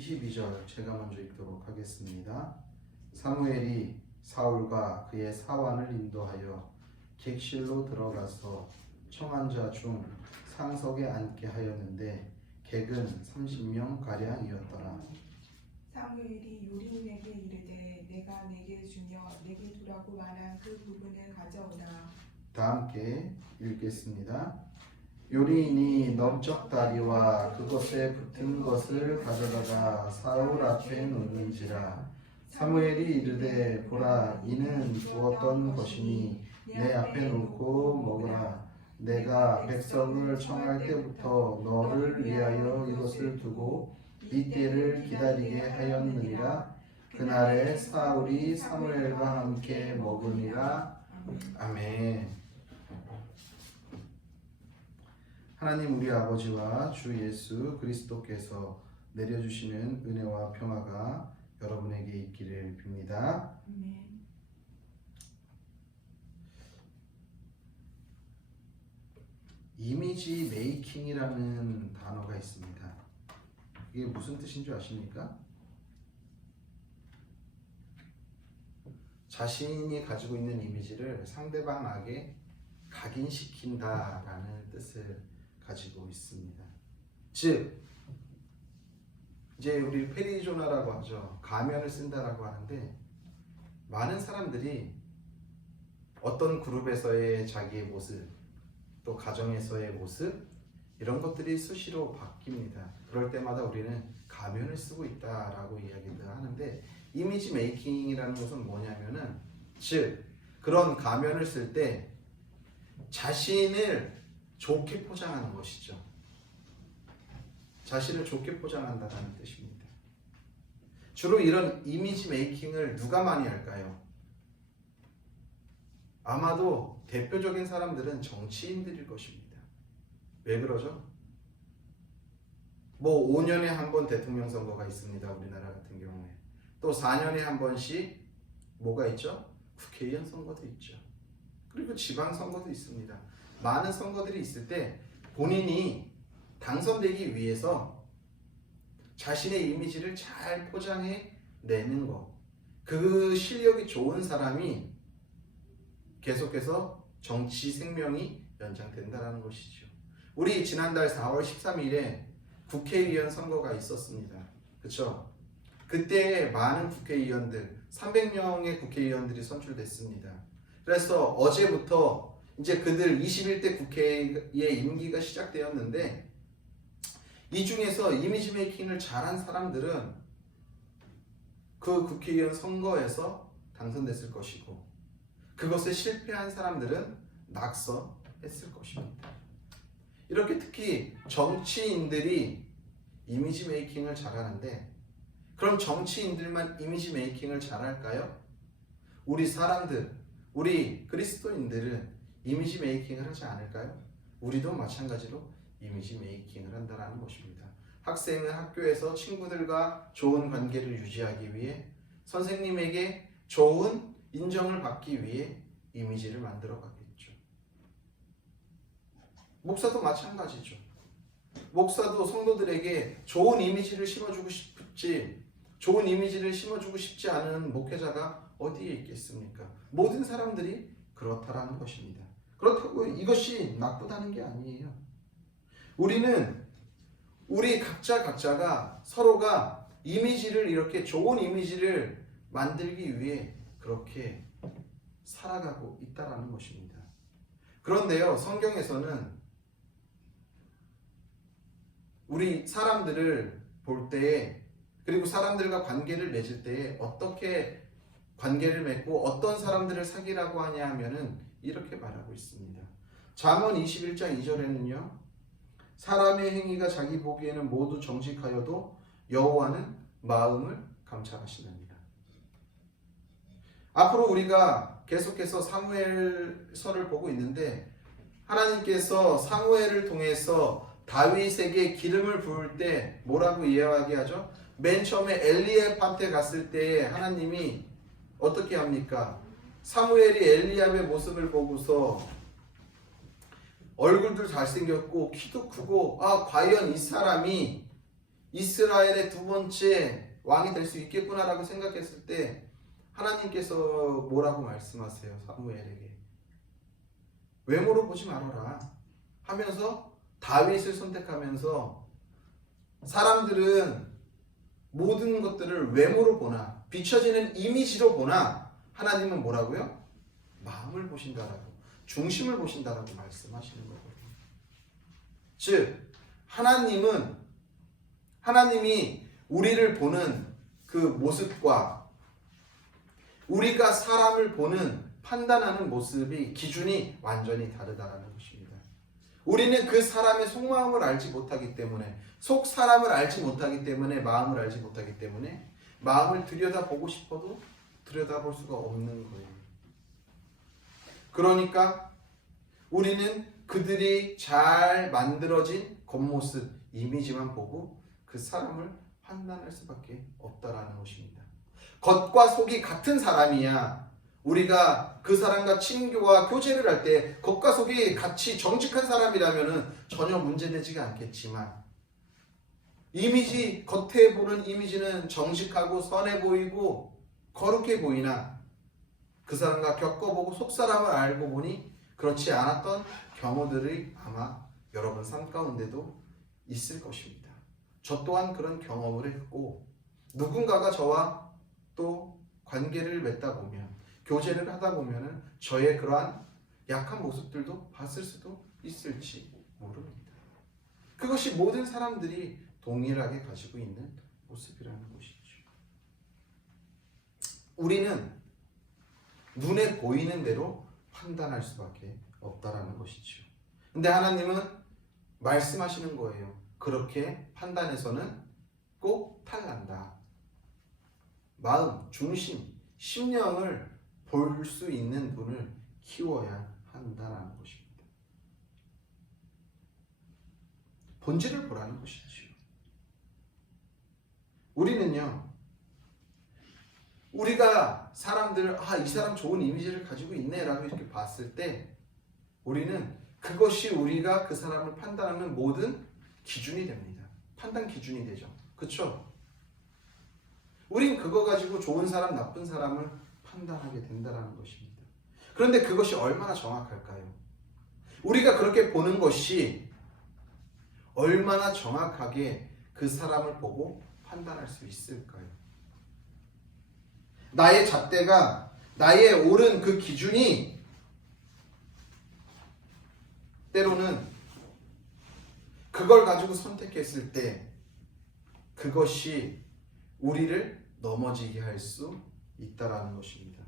22절 제가 먼저 읽도록 하겠습니다. 사무엘이 사울과 그의 사환을 인도하여 객실로 들어가서 청한 자 중 상석에 앉게 하였는데 객은 30명 가량이었더라. 사무엘이 요리인에게 이르되 내가 내게 주며 내게 두라고 말한 그 부분을 가져오라. 다 함께 읽겠습니다. 요리인이 넓적다리와 그것에 붙은 것을 가져다가 사울 앞에 놓는지라. 사무엘이 이르되 보라, 이는 두었던 것이니 내 앞에 놓고 먹으라. 내가 백성을 청할 때부터 너를 위하여 이것을 두고 이때를 기다리게 하였느니라. 그날에 사울이 사무엘과 함께 먹으니라. 아멘. 하나님 우리 아버지와 주 예수 그리스도께서 내려주시는 은혜와 평화가 여러분에게 있기를 빕니다. 아멘. 이미지 메이킹이라는 단어가 있습니다. 이게 무슨 뜻인 줄 아십니까? 자신이 가지고 있는 이미지를 상대방에게 각인시킨다라는 뜻을 가지고 있습니다. 즉, 이제 우리 페리조나라고 하죠. 가면을 쓴다라고 하는데, 많은 사람들이 어떤 그룹에서의 자기의 모습, 또 가정에서의 모습, 이런 것들이 수시로 바뀝니다. 그럴 때마다 우리는 가면을 쓰고 있다라고 이야기를 하는데, 이미지 메이킹이라는 것은 뭐냐면은, 즉 그런 가면을 쓸 때 자신을 좋게 포장하는 것이죠. 자신을 좋게 포장한다는 뜻입니다. 주로 이런 이미지 메이킹을 누가 많이 할까요? 아마도 대표적인 사람들은 정치인들일 것입니다. 왜 그러죠? 뭐 5년에 한 번 대통령 선거가 있습니다. 우리나라 같은 경우에. 또 4년에 한 번씩 뭐가 있죠? 국회의원 선거도 있죠. 그리고 지방선거도 있습니다. 많은 선거들이 있을 때 본인이 당선되기 위해서 자신의 이미지를 잘 포장해 내는 것, 그 실력이 좋은 사람이 계속해서 정치 생명이 연장된다는 것이죠. 우리 지난달 4월 13일에 국회의원 선거가 있었습니다. 그렇죠? 그때 많은 국회의원들, 300명의 국회의원들이 선출됐습니다. 그래서 어제부터 이제 그들 21대 국회의 임기가 시작되었는데, 이 중에서 이미지 메이킹을 잘한 사람들은 그 국회의원 선거에서 당선됐을 것이고, 그것에 실패한 사람들은 낙선했을 것입니다. 이렇게 특히 정치인들이 이미지 메이킹을 잘하는데, 그럼 정치인들만 이미지 메이킹을 잘할까요? 우리 사람들, 우리 그리스도인들은 이미지 메이킹을 하지 않을까요? 우리도 마찬가지로 이미지 메이킹을 한다는 것입니다. 학생은 학교에서 친구들과 좋은 관계를 유지하기 위해, 선생님에게 좋은 인정을 받기 위해 이미지를 만들어 가겠죠. 목사도 마찬가지죠. 목사도 성도들에게 좋은 이미지를 심어주고 싶지, 좋은 이미지를 심어주고 싶지 않은 목회자가 어디에 있겠습니까? 모든 사람들이 그렇다라는 것입니다. 그렇다고 이것이 나쁘다는 게 아니에요. 우리 각자가 서로가 이미지를, 이렇게 좋은 이미지를 만들기 위해 그렇게 살아가고 있다라는 것입니다. 그런데요, 성경에서는 우리 사람들을 볼 때에, 그리고 사람들과 관계를 맺을 때에 어떻게 관계를 맺고 어떤 사람들을 사귀라고 하냐 하면은 이렇게 말하고 있습니다. 잠언 21장 2절에는요. 사람의 행위가 자기 보기에는 모두 정직하여도 여호와는 마음을 감찰하시느니라. 앞으로 우리가 계속해서 사무엘서를 보고 있는데, 하나님께서 사무엘을 통해서 다윗에게 기름을 부을 때 뭐라고 이야기하죠? 맨 처음에 엘리압한테 갔을 때 하나님이 어떻게 합니까? 사무엘이 엘리압의 모습을 보고서 얼굴도 잘생겼고 키도 크고, 과연 이 사람이 이스라엘의 두 번째 왕이 될 수 있겠구나라고 생각했을 때 하나님께서 뭐라고 말씀하세요? 사무엘에게 외모로 보지 말아라 하면서 다윗을 선택하면서 사람들은 모든 것들을 외모로 보나 비춰지는 이미지로 보나 하나님은 뭐라고요? 마음을 보신다라고, 중심을 보신다라고 말씀하시는 거거든요. 즉 하나님이 우리를 보는 그 모습과 우리가 사람을 보는 판단하는 모습이 기준이 완전히 다르다라는 것입니다. 우리는 그 사람의 속마음을 알지 못하기 때문에, 속 사람을 알지 못하기 때문에, 마음을 알지 못하기 때문에 마음을 들여다보고 싶어도 들여다볼 수가 없는 거예요. 그러니까 우리는 그들이 잘 만들어진 겉모습, 이미지만 보고 그 사람을 판단할 수밖에 없다라는 것입니다. 겉과 속이 같은 사람이야 우리가 그 사람과 친교와 교제를 할 때 겉과 속이 같이 정직한 사람이라면 전혀 문제되지가 않겠지만, 이미지, 겉에 보는 이미지는 정직하고 선해 보이고 거룩해 보이나 그 사람과 겪어보고 속 사람을 알고 보니 그렇지 않았던 경우들이 아마 여러분 삶 가운데도 있을 것입니다. 저 또한 그런 경험을 했고, 누군가가 저와 또 관계를 맺다 보면, 교제를 하다 보면 저의 그러한 약한 모습들도 봤을 수도 있을지 모릅니다. 그것이 모든 사람들이 동일하게 가지고 있는 모습이라는 것이죠. 우리는 눈에 보이는 대로 판단할 수밖에 없다라는 것이죠. 근데 하나님은 말씀하시는 거예요. 그렇게 판단해서는 꼭 탈난다. 마음, 중심, 심령을 볼 수 있는 분을 키워야 한다는 것입니다. 본질을 보라는 것이죠. 우리는요, 우리가 사람들을 이 사람 좋은 이미지를 가지고 있네 라고 이렇게 봤을 때 우리는 그것이 우리가 그 사람을 판단하는 모든 기준이 됩니다. 판단 기준이 되죠. 그렇죠? 우린 그거 가지고 좋은 사람, 나쁜 사람을 판단하게 된다는 것입니다. 그런데 그것이 얼마나 정확할까요? 우리가 그렇게 보는 것이 얼마나 정확하게 그 사람을 보고 판단할 수 있을까요? 나의 잣대가, 나의 옳은 그 기준이 때로는 그걸 가지고 선택했을 때 그것이 우리를 넘어지게 할 수 있다라는 것입니다.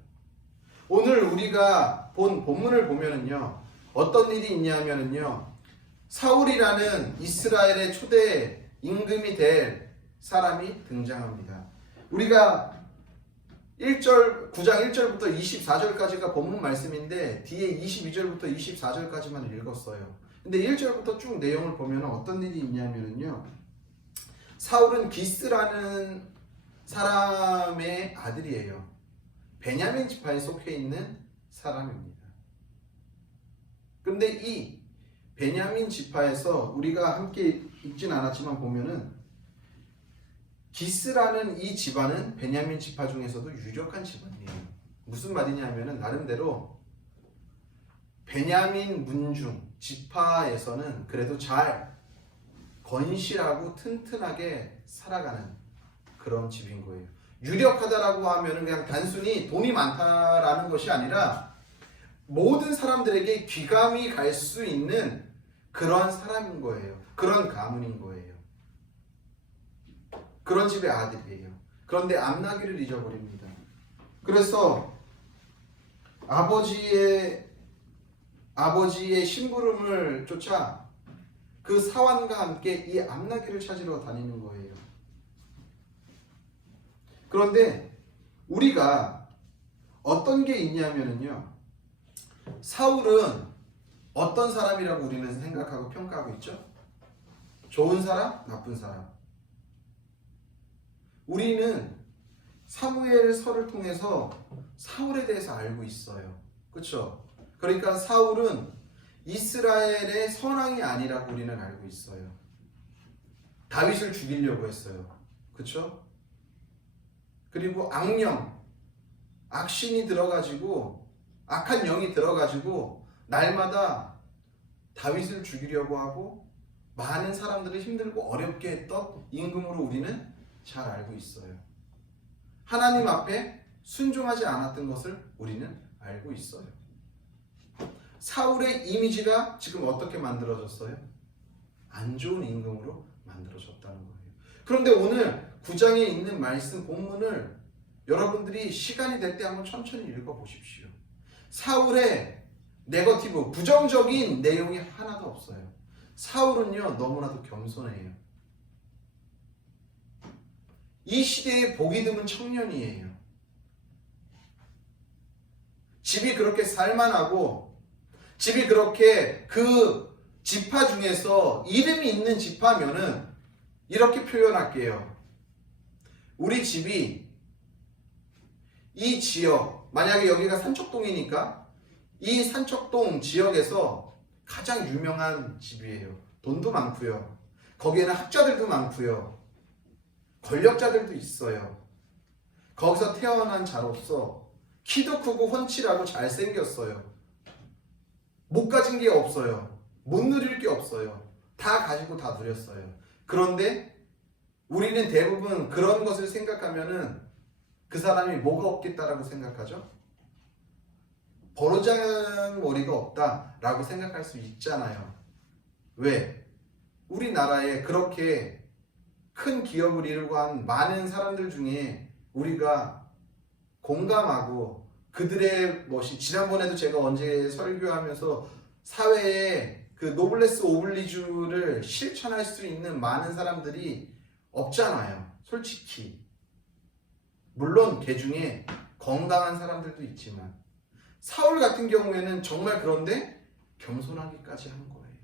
오늘 우리가 본 본문을 보면은요, 어떤 일이 있냐면은요, 사울이라는 이스라엘의 초대 임금이 될 사람이 등장합니다. 우리가 9장 1절부터 24절까지가 본문 말씀인데 뒤에 22절부터 24절까지만 읽었어요. 근데 1절부터 쭉 내용을 보면 어떤 일이 있냐면요, 사울은 기스라는 사람의 아들이에요. 베냐민 지파에 속해 있는 사람입니다. 그런데 이 베냐민 지파에서 우리가 함께 읽진 않았지만 보면은 기스라는 이 집안은 베냐민 지파 중에서도 유력한 집안이에요. 무슨 말이냐면은 나름대로 베냐민 문중 지파에서는 그래도 잘 건실하고 튼튼하게 살아가는 그런 집인 거예요. 유력하다라고 하면은 그냥 단순히 돈이 많다라는 것이 아니라 모든 사람들에게 귀감이 갈 수 있는 그런 사람인 거예요. 그런 가문인 거예요. 그런 집의 아들이에요. 그런데 암나기를 잊어버립니다. 그래서 아버지의 심부름을 쫓아 그 사환과 함께 이 암나기를 찾으러 다니는 거예요. 그런데 우리가 어떤 게 있냐면요, 사울은 어떤 사람이라고 우리는 생각하고 평가하고 있죠? 좋은 사람, 나쁜 사람. 우리는 사무엘서를 통해서 사울에 대해서 알고 있어요. 그렇죠? 그러니까 사울은 이스라엘의 선왕이 아니라고 우리는 알고 있어요. 다윗을 죽이려고 했어요. 그쵸? 그리고 악령, 악신이 들어가지고 악한 영이 들어가지고 날마다 다윗을 죽이려고 하고 많은 사람들을 힘들고 어렵게 했던 임금으로 우리는 잘 알고 있어요. 하나님 앞에 순종하지 않았던 것을 우리는 알고 있어요. 사울의 이미지가 지금 어떻게 만들어졌어요? 안 좋은 임금으로 만들어졌다는 거예요. 그런데 오늘 9장에 있는 말씀 본문을 여러분들이 시간이 될 때 한번 천천히 읽어보십시오. 사울의 네거티브, 부정적인 내용이 하나도 없어요. 사울은요 너무나도 겸손해요. 이 시대에 복이 드문 청년이에요. 집이 그렇게 살만하고 집이 그렇게 그 지파 중에서 이름이 있는 지파면은 이렇게 표현할게요. 우리 집이 이 지역, 만약에 여기가 산척동이니까 이 산척동 지역에서 가장 유명한 집이에요. 돈도 많고요. 거기에는 학자들도 많고요. 권력자들도 있어요. 거기서 태어난 자로서 키도 크고 훤칠하고 잘생겼어요. 못 가진 게 없어요. 못 누릴 게 없어요. 다 가지고 다 누렸어요. 그런데 우리는 대부분 그런 것을 생각하면은 그 사람이 뭐가 없겠다라고 생각하죠? 버르장머리가 없다라고 생각할 수 있잖아요. 왜? 우리나라에 그렇게 큰 기업을 이루고 한 많은 사람들 중에 우리가 공감하고 그들의 멋이, 지난번에도 제가 언제 설교하면서 사회에 그 노블레스 오블리주를 실천할 수 있는 많은 사람들이 없잖아요. 솔직히. 물론 그 중에 건강한 사람들도 있지만 사울 같은 경우에는 정말 그런데 겸손하기까지 한 거예요.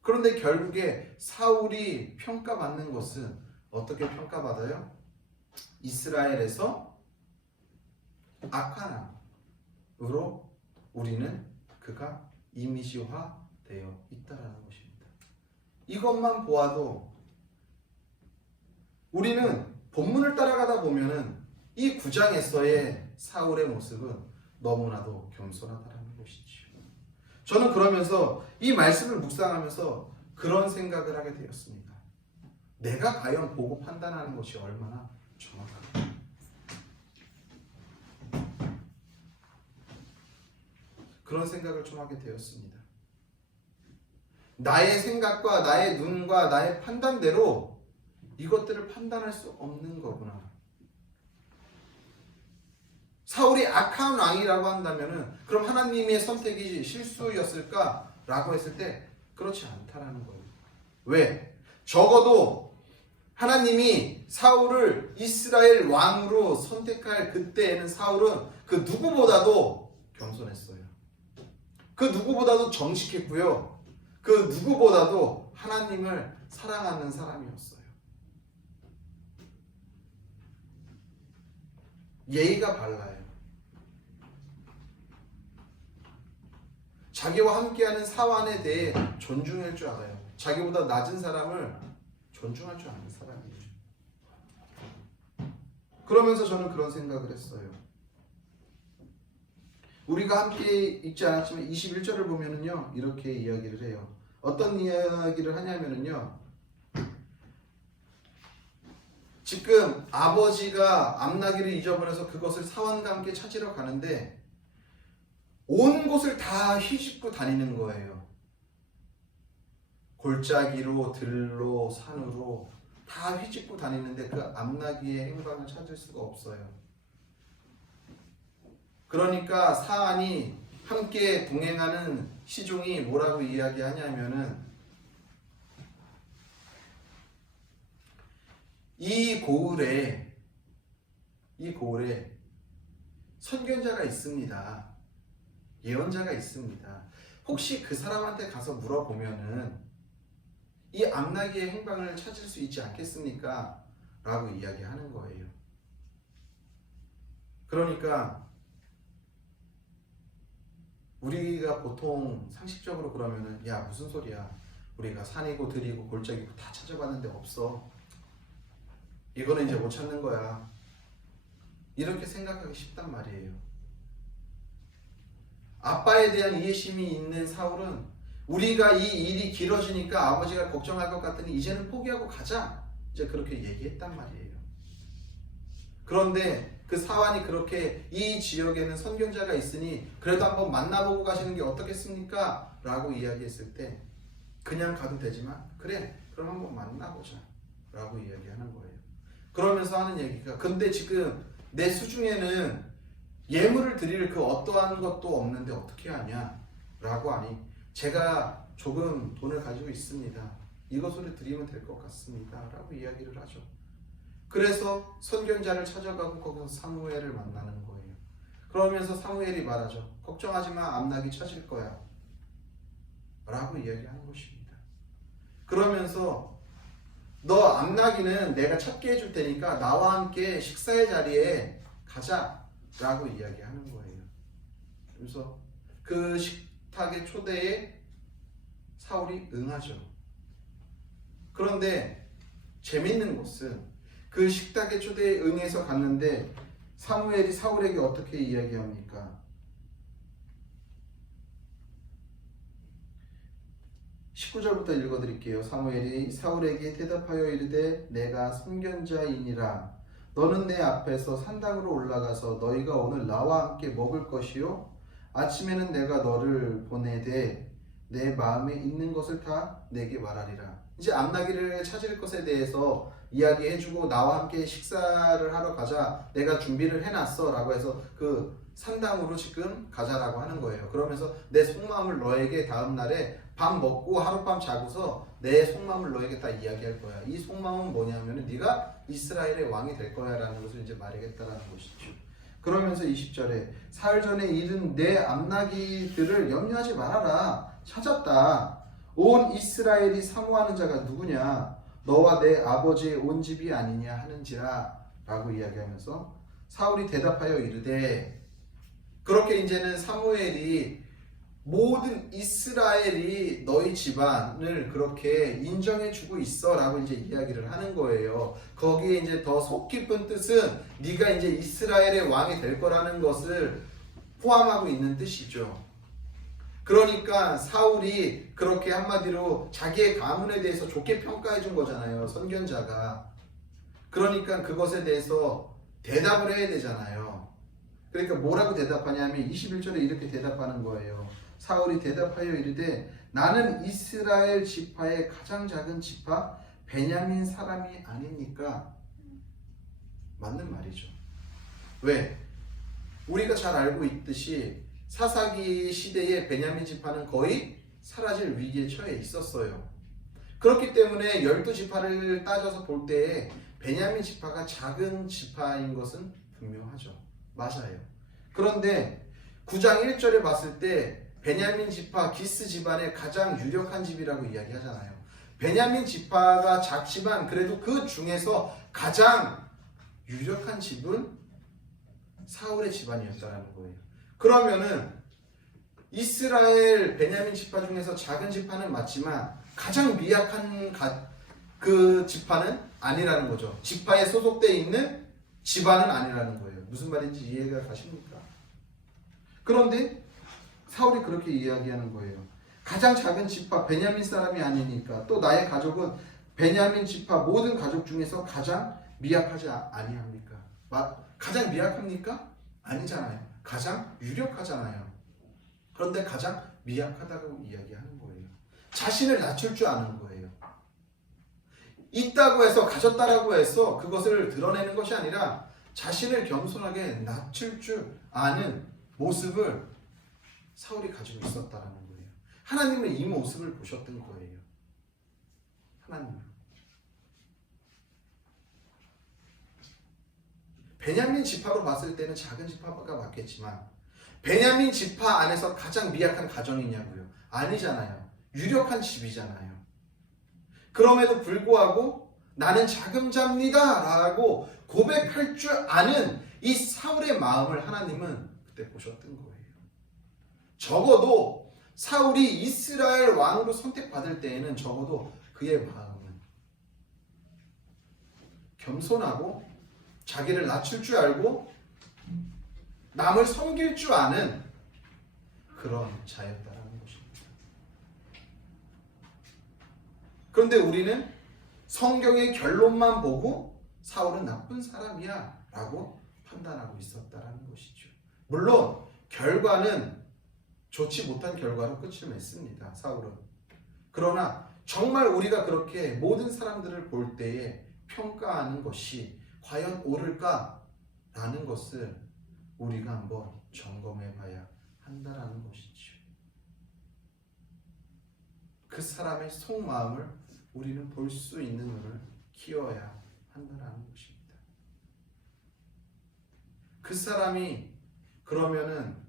그런데 결국에 사울이 평가받는 것은 어떻게 평가받아요? 이스라엘에서 악한 왕으로 우리는 그가 이미지화되어 있다라는 것입니다. 이것만 보아도 우리는 본문을 따라가다 보면은 이 9장에서의 사울의 모습은 너무나도 겸손하다는 것이죠. 저는 그러면서 이 말씀을 묵상하면서 그런 생각을 하게 되었습니다. 내가 과연 보고 판단하는 것이 얼마나 정확한가. 그런 생각을 좀 하게 되었습니다. 나의 생각과 나의 눈과 나의 판단대로 이것들을 판단할 수 없는 거구나. 사울이 악한 왕이라고 한다면은 그럼 하나님의 선택이 실수였을까라고 했을 때 그렇지 않다라는 거예요. 왜? 적어도 하나님이 사울을 이스라엘 왕으로 선택할 그때에는 사울은 그 누구보다도 겸손했어요. 그 누구보다도 정직했고요. 그 누구보다도 하나님을 사랑하는 사람이었어요. 예의가 발라요. 자기와 함께하는 사환에 대해 존중할 줄 알아요. 자기보다 낮은 사람을 존중할 줄 아는 사람이에요. 그러면서 저는 그런 생각을 했어요. 우리가 함께 읽지 않았지만 21절을 보면은요, 이렇게 이야기를 해요. 어떤 이야기를 하냐면은요, 지금 아버지가 암나기를 잊어버려서 그것을 사환과 함께 찾으러 가는데 온 곳을 다 휘짓고 다니는 거예요. 골짜기로 들로 산으로 다 휘짓고 다니는데 그 암나기의 행방을 찾을 수가 없어요. 그러니까 사안이 함께 동행하는 시종이 뭐라고 이야기하냐면은 이 고을에 선견자가 있습니다. 예언자가 있습니다. 혹시 그 사람한테 가서 물어보면은 이 암나기의 행방을 찾을 수 있지 않겠습니까? 라고 이야기하는 거예요. 그러니까 우리가 보통 상식적으로 그러면은 야 무슨 소리야, 우리가 산이고 들이고 골짜기고 다 찾아봤는데 없어, 이거는 이제 못 찾는 거야, 이렇게 생각하기 쉽단 말이에요. 아빠에 대한 이해심이 있는 사울은 우리가 이 일이 길어지니까 아버지가 걱정할 것 같으니 이제는 포기하고 가자, 이제 그렇게 얘기했단 말이에요. 그런데 그 사환이 그렇게 이 지역에는 선견자가 있으니 그래도 한번 만나보고 가시는 게 어떻겠습니까? 라고 이야기했을 때 그냥 가도 되지만 그래 그럼 한번 만나보자 라고 이야기하는 거예요. 그러면서 하는 얘기가 근데 지금 내 수중에는 예물을 드릴 그 어떠한 것도 없는데 어떻게 하냐 라고 하니 제가 조금 돈을 가지고 있습니다, 이것으로 드리면 될 것 같습니다 라고 이야기를 하죠. 그래서 선견자를 찾아가고 거기서 사무엘을 만나는 거예요. 그러면서 사무엘이 말하죠. 걱정하지 마, 암낙이 찾을 거야 라고 이야기하는 것입니다. 그러면서 너 암낙이는 내가 찾게 해줄 테니까 나와 함께 식사의 자리에 가자 라고 이야기하는 거예요. 그래서 그 식탁의 초대에 사울이 응하죠. 그런데 재밌는 것은 그 식탁의 초대에 응해서 갔는데 사무엘이 사울에게 어떻게 이야기합니까? 19절부터 읽어드릴게요. 사무엘이 사울에게 대답하여 이르되 내가 선견자이니라. 너는 내 앞에서 산당으로 올라가서 너희가 오늘 나와 함께 먹을 것이요 아침에는 내가 너를 보내되 내 마음에 있는 것을 다 내게 말하리라. 이제 암나기를 찾을 것에 대해서 이야기해주고 나와 함께 식사를 하러 가자, 내가 준비를 해놨어 라고 해서 그 산당으로 지금 가자라고 하는 거예요. 그러면서 내 속마음을 너에게 다음날에 밥 먹고 하룻밤 자고서 내 속마음을 너에게 다 이야기할 거야. 이 속마음은 뭐냐면 네가 이스라엘의 왕이 될 거야 라는 것을 이제 말하겠다라는 것이죠. 그러면서 20절에 사흘 전에 잃은 내 암나기들을 염려하지 말아라. 찾았다. 온 이스라엘이 사모하는 자가 누구냐? 너와 내 아버지의 온 집이 아니냐 하는지라 라고 이야기하면서 사울이 대답하여 이르되, 그렇게 이제는 사무엘이 모든 이스라엘이 너희 집안을 그렇게 인정해주고 있어 라고 이제 이야기를 하는 거예요. 거기에 이제 더 속 깊은 뜻은 네가 이제 이스라엘의 왕이 될 거라는 것을 포함하고 있는 뜻이죠. 그러니까 사울이 그렇게 한마디로 자기의 가문에 대해서 좋게 평가해 준 거잖아요, 선견자가. 그러니까 그것에 대해서 대답을 해야 되잖아요. 그러니까 뭐라고 대답하냐면 21절에 이렇게 대답하는 거예요. 사울이 대답하여 이르되 나는 이스라엘 지파의 가장 작은 지파 베냐민 사람이 아닙니까? 맞는 말이죠. 왜? 우리가 잘 알고 있듯이 사사기 시대에 베냐민 지파는 거의 사라질 위기에 처해 있었어요. 그렇기 때문에 12지파를 따져서 볼 때에 베냐민 지파가 작은 지파인 것은 분명하죠. 맞아요. 그런데 9장 1절에 봤을 때 베냐민 지파 기스 집안의 가장 유력한 집이라고 이야기하잖아요. 베냐민 지파가 작지만 그래도 그 중에서 가장 유력한 집은 사울의 집안이었다는 거예요. 그러면은 이스라엘 베냐민 지파 중에서 작은 지파는 맞지만 가장 미약한 그 지파는 아니라는 거죠. 지파에 소속되어 있는 집안은 아니라는 거예요. 무슨 말인지 이해가 가십니까? 그런데 사울이 그렇게 이야기하는 거예요. 가장 작은 지파 베냐민 사람이 아니니까 또 나의 가족은 베냐민 지파 모든 가족 중에서 가장 미약하지 아니합니까? 가장 미약합니까? 아니잖아요. 가장 유력하잖아요. 그런데 가장 미약하다고 이야기하는 거예요. 자신을 낮출 줄 아는 거예요. 있다고 해서 가졌다라고 해서 그것을 드러내는 것이 아니라 자신을 겸손하게 낮출 줄 아는 모습을 사울이 가지고 있었다라는 거예요. 하나님은 이 모습을 보셨던 거예요. 하나님은. 베냐민 지파로 봤을 때는 작은 지파가 맞겠지만 베냐민 지파 안에서 가장 미약한 가정이냐고요? 아니잖아요. 유력한 집이잖아요. 그럼에도 불구하고 나는 자금자입니다 라고 고백할 줄 아는 이 사울의 마음을 하나님은 그때 보셨던 거예요. 적어도 사울이 이스라엘 왕으로 선택받을 때에는 적어도 그의 마음은 겸손하고 자기를 낮출 줄 알고 남을 섬길 줄 아는 그런 자였다라는 것입니다. 그런데 우리는 성경의 결론만 보고 사울은 나쁜 사람이야 라고 판단하고 있었다라는 것이죠. 물론 결과는 좋지 못한 결과로 끝을 맺습니다. 사울은. 그러나 정말 우리가 그렇게 모든 사람들을 볼 때에 평가하는 것이 과연 옳을까라는 것을 우리가 한번 점검해 봐야 한다라는 것이죠. 그 사람의 속마음을 우리는 볼 수 있는 눈을 키워야 한다라는 것입니다. 그 사람이 그러면은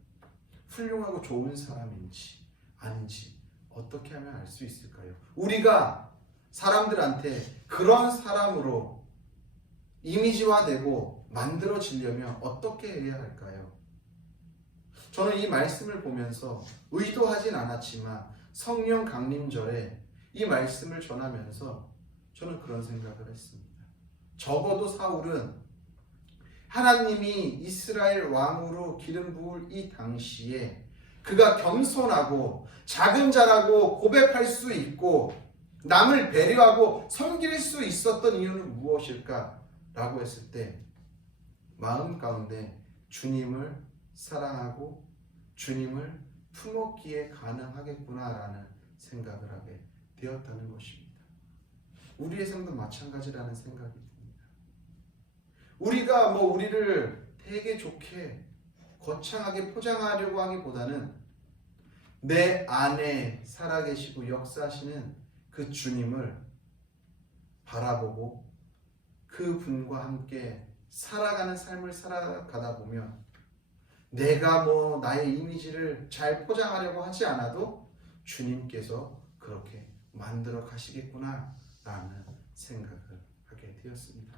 훌륭하고 좋은 사람인지 아닌지 어떻게 하면 알 수 있을까요? 우리가 사람들한테 그런 사람으로 이미지화되고 만들어지려면 어떻게 해야 할까요? 저는 이 말씀을 보면서 의도하진 않았지만 성령 강림절에 이 말씀을 전하면서 저는 그런 생각을 했습니다. 적어도 사울은 하나님이 이스라엘 왕으로 기름 부을 이 당시에 그가 겸손하고 작은 자라고 고백할 수 있고 남을 배려하고 섬길 수 있었던 이유는 무엇일까라고 했을 때 마음 가운데 주님을 사랑하고 주님을 품었기에 가능하겠구나라는 생각을 하게 되었다는 것입니다. 우리의 삶도 마찬가지라는 생각이 듭니다. 우리가 우리를 되게 좋게 거창하게 포장하려고 하기보다는 내 안에 살아계시고 역사하시는 그 주님을 바라보고 그 분과 함께 살아가는 삶을 살아가다 보면 내가 나의 이미지를 잘 포장하려고 하지 않아도 주님께서 그렇게 만들어 가시겠구나 라는 생각을 하게 되었습니다.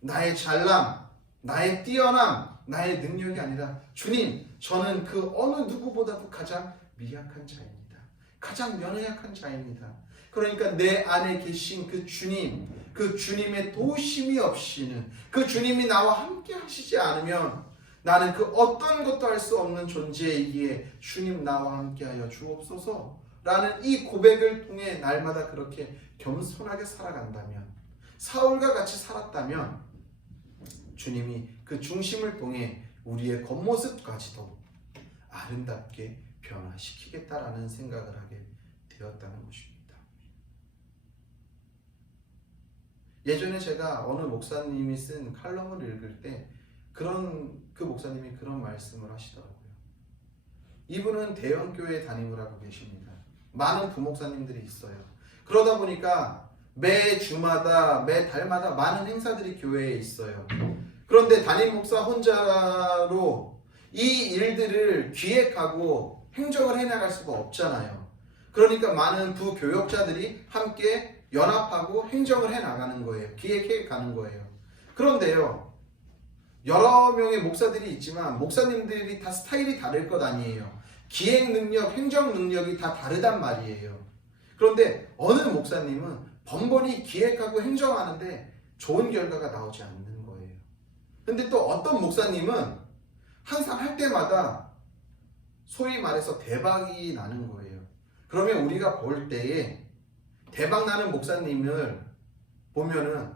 나의 잘남, 나의 뛰어남, 나의 능력이 아니라 주님, 저는 그 어느 누구보다도 가장 미약한 자입니다. 가장 연약한 자입니다. 그러니까 내 안에 계신 그 주님, 그 주님의 도우심이 없이는 그 주님이 나와 함께 하시지 않으면 나는 그 어떤 것도 할 수 없는 존재이기에 주님 나와 함께하여 주옵소서라는 이 고백을 통해 날마다 그렇게 겸손하게 살아간다면 사울과 같이 살았다면 주님이 그 중심을 통해 우리의 겉모습까지도 아름답게 변화시키겠다라는 생각을 하게 되었다는 것입니다. 예전에 제가 어느 목사님이 쓴 칼럼을 읽을 때 그 목사님이 그런 말씀을 하시더라고요. 이분은 대형교회 담임을 하고 계십니다. 많은 부목사님들이 있어요. 그러다 보니까 매 주마다 매 달마다 많은 행사들이 교회에 있어요. 그런데 담임 목사 혼자로 이 일들을 기획하고 행정을 해나갈 수가 없잖아요. 그러니까 많은 부교역자들이 함께 연합하고 행정을 해나가는 거예요. 기획해 가는 거예요. 그런데요, 여러 명의 목사들이 있지만 목사님들이 다 스타일이 다를 것 아니에요. 기획 능력, 행정 능력이 다 다르단 말이에요. 그런데 어느 목사님은 번번이 기획하고 행정하는데 좋은 결과가 나오지 않는 거예요. 근데 또 어떤 목사님은 항상 할 때마다 소위 말해서 대박이 나는 거예요. 그러면 우리가 볼 때에 대박 나는 목사님을 보면은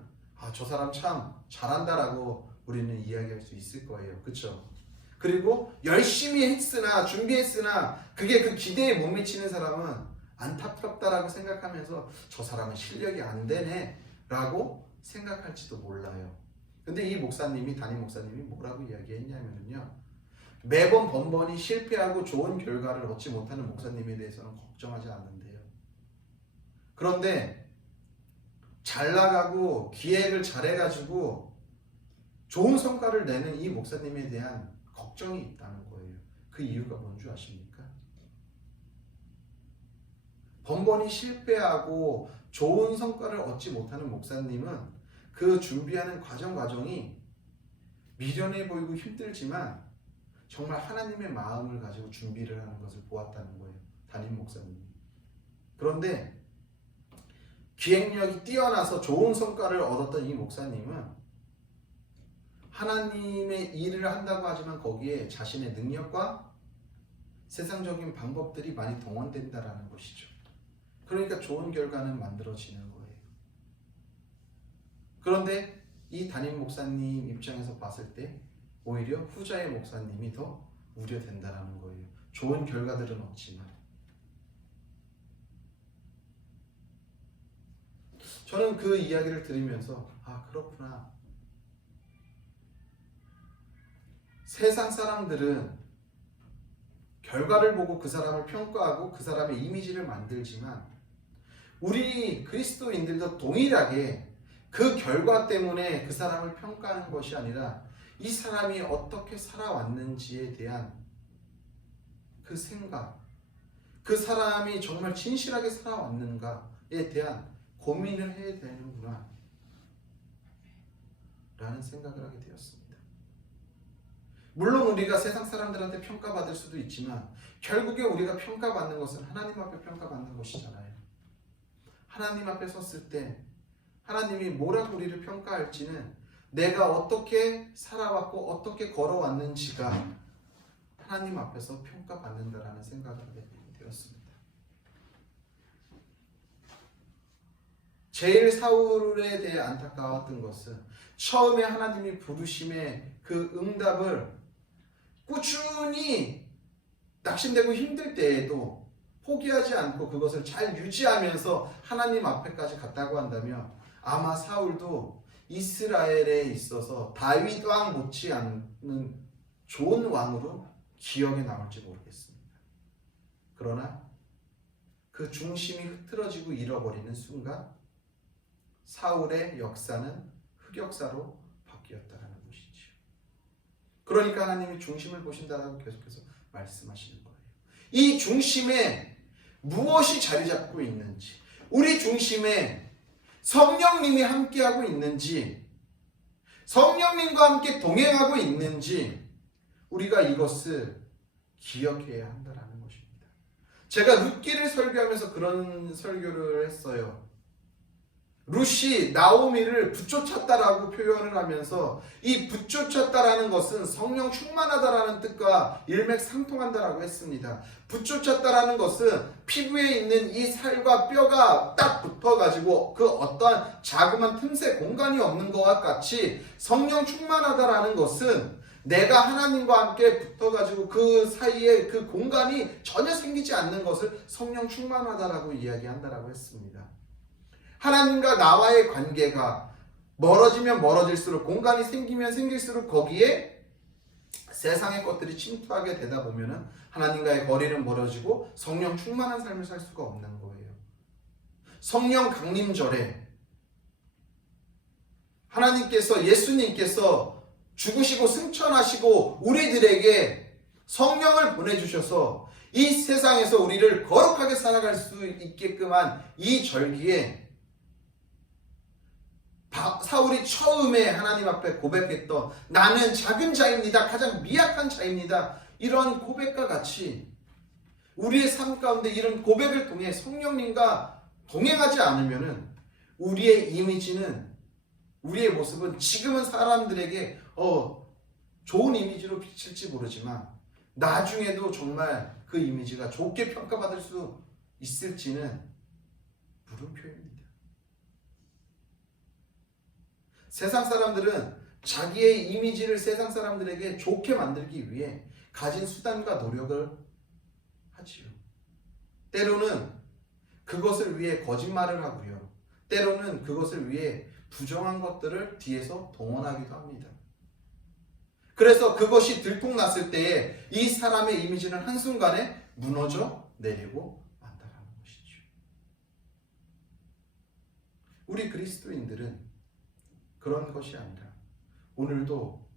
저 사람 참 잘한다라고 우리는 이야기할 수 있을 거예요. 그렇죠? 그리고 열심히 했으나 준비했으나 그게 그 기대에 못 미치는 사람은 안타깝다라고 생각하면서 저 사람은 실력이 안 되네 라고 생각할지도 몰라요. 근데 이 목사님이, 담임 목사님이 뭐라고 이야기했냐면요, 매번 번번이 실패하고 좋은 결과를 얻지 못하는 목사님에 대해서는 걱정하지 않는데요, 그런데 잘 나가고 기획을 잘해가지고 좋은 성과를 내는 이 목사님에 대한 걱정이 있다는 거예요. 그 이유가 뭔 줄 아십니까? 번번이 실패하고 좋은 성과를 얻지 못하는 목사님은 그 준비하는 과정이 미련해 보이고 힘들지만 정말 하나님의 마음을 가지고 준비를 하는 것을 보았다는 거예요. 담임 목사님이. 그런데 기획력이 뛰어나서 좋은 성과를 얻었던 이 목사님은 하나님의 일을 한다고 하지만 거기에 자신의 능력과 세상적인 방법들이 많이 동원된다라는 것이죠. 그러니까 좋은 결과는 만들어지는 거예요. 그런데 이 담임 목사님 입장에서 봤을 때 오히려 후자의 목사님이 더 우려된다라는 거예요. 좋은 결과들은 없지만. 저는 그 이야기를 들으면서 아, 그렇구나. 세상 사람들은 결과를 보고 그 사람을 평가하고 그 사람의 이미지를 만들지만 우리 그리스도인들도 동일하게 그 결과 때문에 그 사람을 평가하는 것이 아니라 이 사람이 어떻게 살아왔는지에 대한 그 생각, 그 사람이 정말 진실하게 살아왔는가에 대한 고민을 해야 되는구나 라는 생각을 하게 되었습니다. 물론 우리가 세상 사람들한테 평가받을 수도 있지만 결국에 우리가 평가받는 것은 하나님 앞에 평가받는 것이잖아요. 하나님 앞에 섰을 때 하나님이 뭐라고 우리를 평가할지는 내가 어떻게 살아왔고 어떻게 걸어왔는지가 하나님 앞에서 평가받는다라는 생각을 하게 되었습니다. 제일 사울에 대해 안타까웠던 것은 처음에 하나님이 부르심의 그 응답을 꾸준히 낙심되고 힘들 때에도 포기하지 않고 그것을 잘 유지하면서 하나님 앞에까지 갔다고 한다면 아마 사울도 이스라엘에 있어서 다윗 왕 못지않는 좋은 왕으로 기억에 남을지 모르겠습니다. 그러나 그 중심이 흐트러지고 잃어버리는 순간 사울의 역사는 흑역사로 바뀌었다는 것이지요. 그러니까 하나님이 중심을 보신다라고 계속해서 말씀하시는 거예요. 이 중심에 무엇이 자리 잡고 있는지, 우리 중심에 성령님이 함께하고 있는지, 성령님과 함께 동행하고 있는지 우리가 이것을 기억해야 한다는 것입니다. 제가 룻기를 설교하면서 그런 설교를 했어요. 룻이 나오미를 붙쫓았다라고 표현을 하면서 이 붙쫓았다라는 것은 성령 충만하다라는 뜻과 일맥상통한다라고 했습니다. 붙쫓았다라는 것은 피부에 있는 이 살과 뼈가 딱 붙어가지고 그 어떠한 자그마한 틈새 공간이 없는 것과 같이 성령 충만하다라는 것은 내가 하나님과 함께 붙어가지고 그 사이에 그 공간이 전혀 생기지 않는 것을 성령 충만하다라고 이야기한다라고 했습니다. 하나님과 나와의 관계가 멀어지면 멀어질수록 공간이 생기면 생길수록 거기에 세상의 것들이 침투하게 되다 보면은 하나님과의 거리는 멀어지고 성령 충만한 삶을 살 수가 없는 거예요. 성령 강림절에 하나님께서 예수님께서 죽으시고 승천하시고 우리들에게 성령을 보내주셔서 이 세상에서 우리를 거룩하게 살아갈 수 있게끔 한 이 절기에 사울이 처음에 하나님 앞에 고백했던 나는 작은 자입니다. 가장 미약한 자입니다. 이런 고백과 같이 우리의 삶 가운데 이런 고백을 통해 성령님과 동행하지 않으면은 우리의 이미지는 우리의 모습은 지금은 사람들에게 좋은 이미지로 비칠지 모르지만 나중에도 정말 그 이미지가 좋게 평가받을 수 있을지는 물음표입니다. 세상 사람들은 자기의 이미지를 세상 사람들에게 좋게 만들기 위해 가진 수단과 노력을 하지요. 때로는 그것을 위해 거짓말을 하고요. 때로는 그것을 위해 부정한 것들을 뒤에서 동원하기도 합니다. 그래서 그것이 들통났을 때에 이 사람의 이미지는 한순간에 무너져 내리고 만다라는 것이죠. 우리 그리스도인들은 그런 것이 아니라 오늘도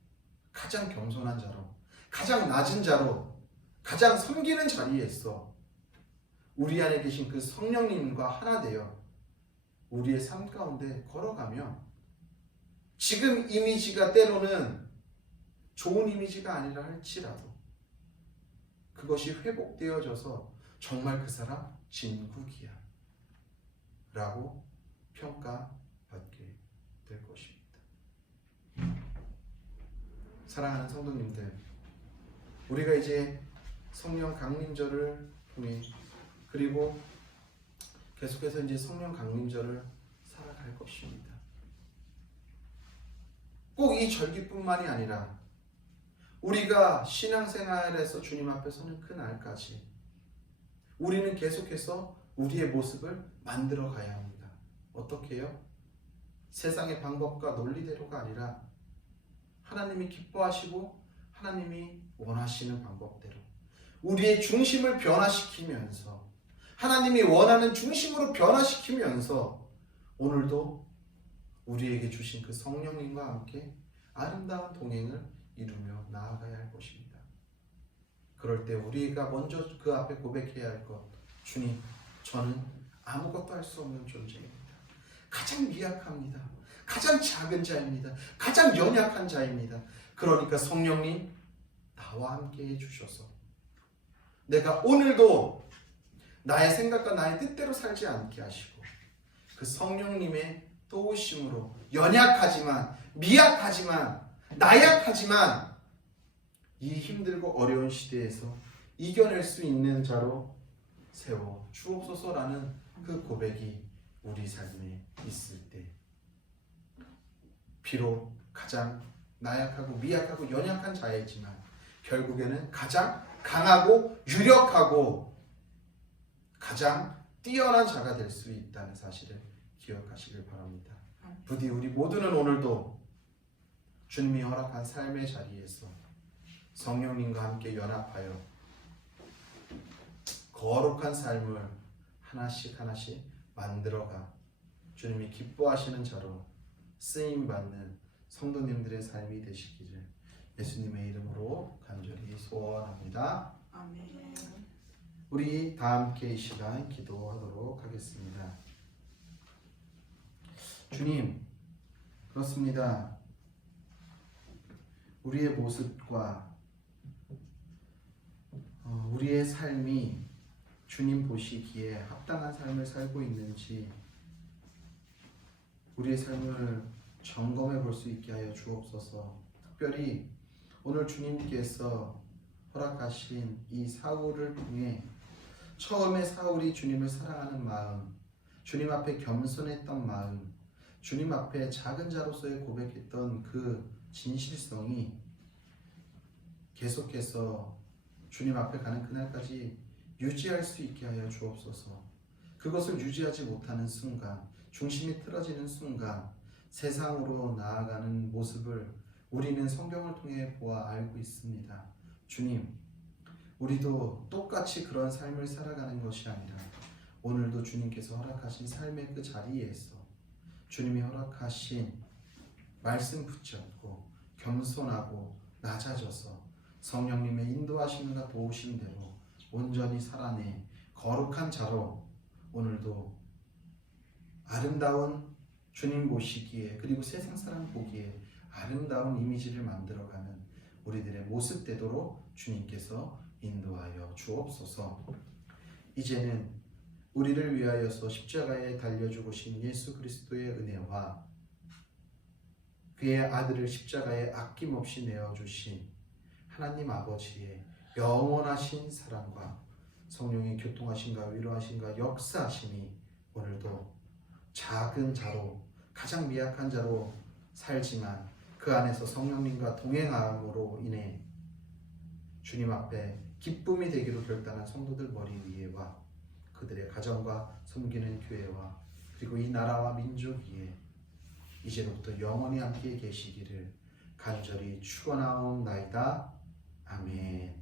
가장 겸손한 자로, 가장 낮은 자로, 가장 섬기는 자리에 있어 우리 안에 계신 그 성령님과 하나 되어 우리의 삶 가운데 걸어가며 지금 이미지가 때로는 좋은 이미지가 아니라 할지라도 그것이 회복되어져서 정말 그 사람 진국이야 라고 평가받게 될 것입니다. 사랑하는 성도님들, 우리가 이제 성령 강림절을 통해 그리고 계속해서 이제 성령 강림절을 살아갈 것입니다. 꼭 이 절기뿐만이 아니라 우리가 신앙생활에서 주님 앞에 서는 그날까지 우리는 계속해서 우리의 모습을 만들어 가야 합니다. 어떻게 해요? 세상의 방법과 논리대로가 아니라 하나님이 기뻐하시고 하나님이 원하시는 방법대로 우리의 중심을 변화시키면서 하나님이 원하는 중심으로 변화시키면서 오늘도 우리에게 주신 그 성령님과 함께 아름다운 동행을 이루며 나아가야 할 것입니다. 그럴 때 우리가 먼저 그 앞에 고백해야 할 것, 주님, 저는 아무것도 할 수 없는 존재입니다. 가장 미약합니다. 가장 작은 자입니다. 가장 연약한 자입니다. 그러니까 성령님, 나와 함께 해주셔서 내가 오늘도 나의 생각과 나의 뜻대로 살지 않게 하시고 그 성령님의 도우심으로 연약하지만 미약하지만 나약하지만 이 힘들고 어려운 시대에서 이겨낼 수 있는 자로 세워 주옵소서라는 그 고백이 우리 삶에 있을 때 비록 가장 나약하고 미약하고 연약한 자이지만 결국에는 가장 강하고 유력하고 가장 뛰어난 자가 될 수 있다는 사실을 기억하시길 바랍니다. 부디 우리 모두는 오늘도 주님이 허락한 삶의 자리에서 성령님과 함께 연합하여 거룩한 삶을 하나씩 하나씩 만들어가 주님이 기뻐하시는 자로 쓰임받는 성도님들의 삶이 되시기를 예수님의 이름으로 간절히 소원합니다. 아멘. 우리 다 함께 이 시간 기도하도록 하겠습니다. 주님, 그렇습니다. 우리의 모습과 우리의 삶이 주님 보시기에 합당한 삶을 살고 있는지 우리의 삶을 점검해 볼 수 있게 하여 주옵소서. 특별히 오늘 주님께서 허락하신 이 사울을 통해 처음에 사울이 주님을 사랑하는 마음, 주님 앞에 겸손했던 마음, 주님 앞에 작은 자로서의 고백했던 그 진실성이 계속해서 주님 앞에 가는 그날까지 유지할 수 있게 하여 주옵소서. 그것을 유지하지 못하는 순간, 중심이 틀어지는 순간 세상으로 나아가는 모습을 우리는 성경을 통해 보아 알고 있습니다. 주님, 우리도 똑같이 그런 삶을 살아가는 것이 아니라 오늘도 주님께서 허락하신 삶의 그 자리에서 주님이 허락하신 말씀 붙잡고 겸손하고 낮아져서 성령님의 인도하심과 도우심대로 온전히 살아내 거룩한 자로 오늘도 아름다운 주님 보시기에 그리고 세상 사람 보기에 아름다운 이미지를 만들어가는 우리들의 모습 되도록 주님께서 인도하여 주옵소서. 이제는 우리를 위하여서 십자가에 달려 죽으신 예수 그리스도의 은혜와 그의 아들을 십자가에 아낌없이 내어주신 하나님 아버지의 영원하신 사랑과 성령의 교통하심과 위로하심과 역사하심이 오늘도 작은 자로 가장 미약한 자로 살지만 그 안에서 성령님과 동행함으로 인해 주님 앞에 기쁨이 되기로 결단한 성도들 머리 위에와 그들의 가정과 섬기는 교회와 그리고 이 나라와 민족 위에 이제로부터 영원히 함께 계시기를 간절히 축원하옵나이다. 아멘.